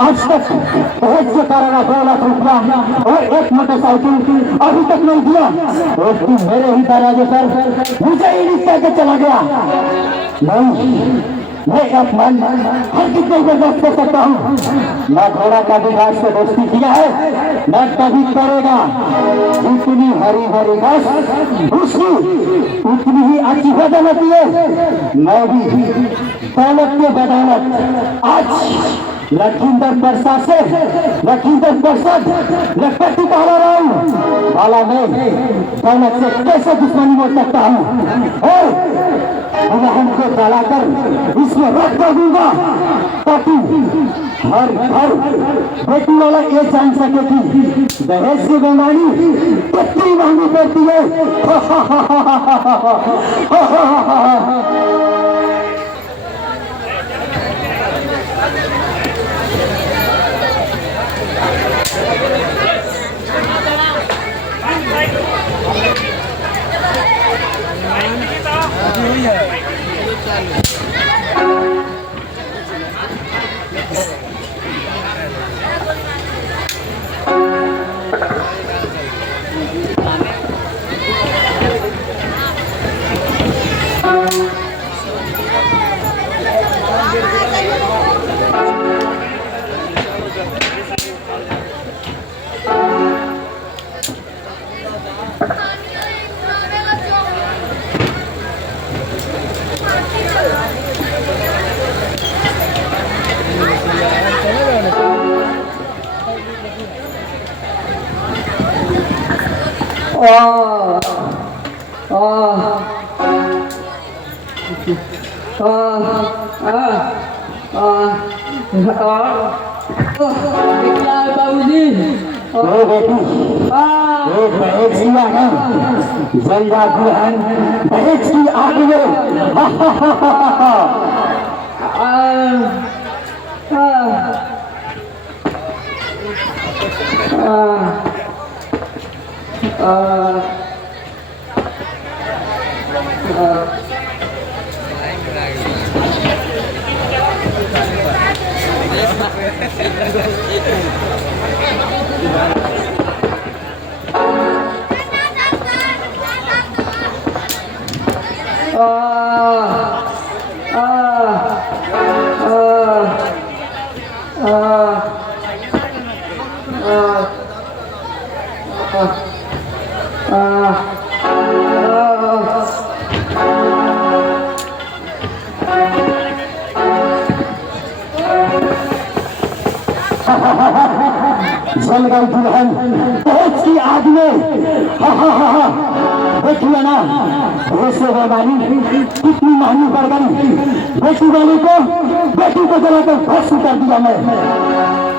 आज तक दहेज के कारण 2 लाख रुपया और 1 मोटरसाइकिल अभी तक नहीं दिया। एक दिन मेरे ही दरवाजे पर मुझे ही रिश्ता के चला गया। नहीं, मैं अपमान हर कितने बर्दाश्त कर सकता हूँ। मैं घोड़ा का विकास से दोस्ती किया है, मैं कभी करेगा। जितनी हरी हरी घास उतनी ही अच्छी फसल होती है। मैं भी दौलत के बदौलत आज लखीमपुर प्रसाद से लखपति पाला रहा हूँ। पाला मैं दौलत से कैसे दुश्मनी मोड़ सकता हूँ? हमको चलाकर इसमें रख कर दूंगा ताकि हर घर बेटी वाला ये जान सके कि दहेज से बेमानी कितनी महंगी पड़ती है। जल्दा दुल्हन दहेज की आग में जल गई दुल्हन दहेज की आग में। देखिए ना भैंसे बेमानी कितनी महंगी पड़ गई। बेटी वाली को बेटी को जलाकर भस्म कर दिया मैं।